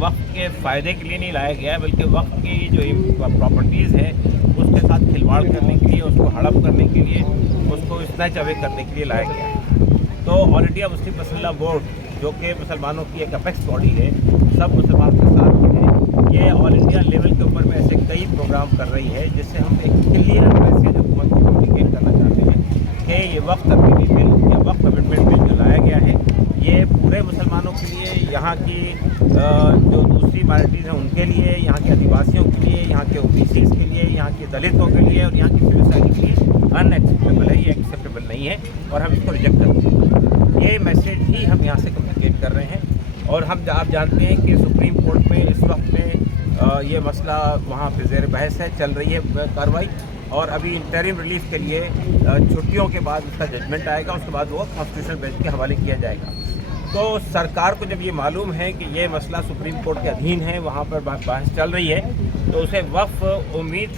वक्त के फ़ायदे के लिए नहीं लाया गया है, बल्कि वक्त की जो प्रॉपर्टीज़ है उसके साथ खिलवाड़ करने के लिए, उसको हड़प करने के लिए, उसको स्नैच अवे करने के लिए लाया गया है। तो all India Muslim personal board, जो कि मुसलमानों की एक अपेक्स बॉडी है, सब मुसलमान के साथ है, ये ऑल इंडिया लेवल के ऊपर में ऐसे कई प्रोग्राम कर रही है, जिससे हम एक क्लियर मैसेज हुकूमत को कम्युनिकेट करना चाहते हैं कि ये वक्त तरमीमी बिल या वक्त अमेंडमेंट बिल जो लाया गया है, ये पूरे मुसलमानों के लिए, यहाँ की जो दूसरी माइनॉरिटीज़ हैं उनके लिए, यहाँ के आदिवासियों के लिए, यहाँ के ओबीसीज़ के लिए, यहाँ के दलितों के लिए और यहाँ की सिविल सोसाइटी के लिए अनएक्सेप्टेबल है, ये एक्सेप्टेबल नहीं है और हम इसको रिजेक्ट करते हैं। ये मैसेज ही हम यहाँ से कम्युनिकेट कर रहे हैं। और हम आप जानते हैं कि सुप्रीम कोर्ट में इस वक्त में ये मसला वहाँ पे ज़ेर बहस है, चल रही है कार्रवाई, और अभी इंटरिम रिलीफ के लिए छुट्टियों के बाद उसका जजमेंट आएगा, उसके बाद वो कॉन्स्टिट्यूशनल बेंच के हवाले किया जाएगा। तो सरकार को जब ये मालूम है कि ये मसला सुप्रीम कोर्ट के अधीन है, वहाँ पर बहस चल रही है, तो उसे वक्फ उम्मीद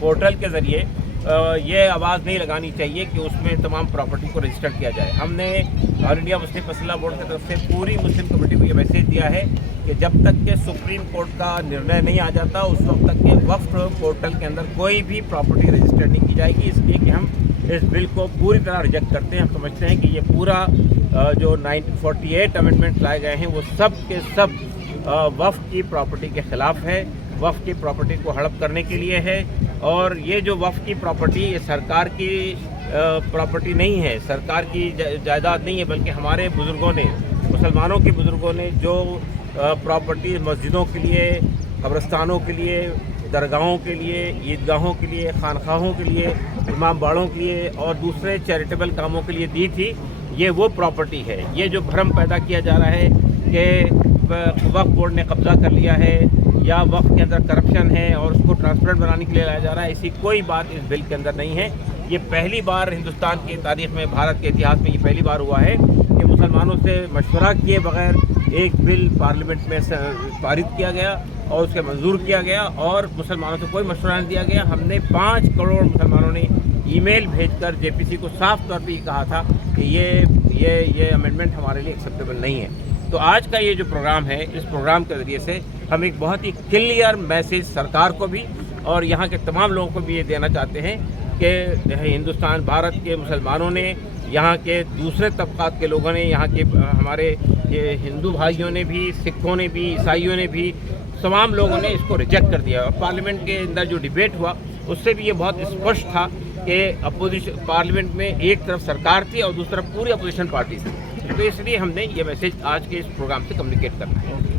पोर्टल के ज़रिए ये आवाज़ नहीं लगानी चाहिए कि उसमें तमाम प्रॉपर्टी को रजिस्टर किया जाए। हमने all India Muslim personal board की तरफ से पूरी मुस्लिम कमेटी को ये मैसेज दिया है कि जब तक के सुप्रीम कोर्ट का निर्णय नहीं आ जाता, उस वक्त तक के वक्फ पोर्टल के अंदर कोई भी प्रॉपर्टी रजिस्टर नहीं की जाएगी, इसलिए कि हम इस बिल को पूरी तरह रिजेक्ट करते हैं। हम समझते हैं कि ये पूरा जो 1948 अमेंडमेंट लाए गए हैं वो सब के सब वक्फ की प्रॉपर्टी के ख़िलाफ़ है, वक्फ की प्रॉपर्टी को हड़प करने के लिए है। और ये जो वक्फ की प्रॉपर्टी, ये सरकार की प्रॉपर्टी नहीं है, सरकार की जायदाद नहीं है, बल्कि हमारे बुज़ुर्गों ने, मुसलमानों के बुज़ुर्गों ने जो प्रॉपर्टी मस्जिदों के लिए, कब्रस्तानों के लिए, दरगाहों के लिए, ईदगाहों के लिए, खानखाहों के लिए, इमाम बाड़ों के लिए और दूसरे चैरिटेबल कामों के लिए दी थी, ये वो प्रॉपर्टी है। ये जो भ्रम पैदा किया जा रहा है कि वक्फ बोर्ड ने कब्ज़ा कर लिया है या वक्फ के अंदर करप्शन है और उसको ट्रांसपेरेंट बनाने के लिए लाया जा रहा है, ऐसी कोई बात इस बिल के अंदर नहीं है। ये पहली बार हिंदुस्तान की तारीख़ में, भारत के इतिहास में ये पहली बार हुआ है कि मुसलमानों से मशवरा किए बगैर एक बिल पार्लियामेंट में पारित किया गया और उसके मंजूर किया गया और मुसलमानों से कोई मशवरा नहीं दिया गया। हमने 5 करोड़ मुसलमानों ने ईमेल भेजकर जेपीसी को साफ तौर पर ये कहा था कि ये अमेंडमेंट हमारे लिए एक्सेप्टेबल नहीं है। तो आज का ये जो प्रोग्राम है, इस प्रोग्राम के ज़रिए से हम एक बहुत ही क्लियर मैसेज सरकार को भी और यहाँ के तमाम लोगों को भी ये देना चाहते हैं कि हिंदुस्तान, भारत के मुसलमानों ने, यहाँ के दूसरे तबक़ात के लोगों ने, यहाँ के हमारे ये हिंदू भाइयों ने भी, सिखों ने भी, ईसाइयों ने भी, तमाम लोगों ने इसको रिजेक्ट कर दिया। और पार्लियामेंट के अंदर जो डिबेट हुआ उससे भी ये बहुत स्पष्ट था कि अपोजिशन पार्लियामेंट में एक तरफ सरकार थी और दूसरी तरफ पूरी अपोजिशन पार्टी थी। तो इसलिए हमने ये मैसेज आज के इस प्रोग्राम से कम्युनिकेट करना है।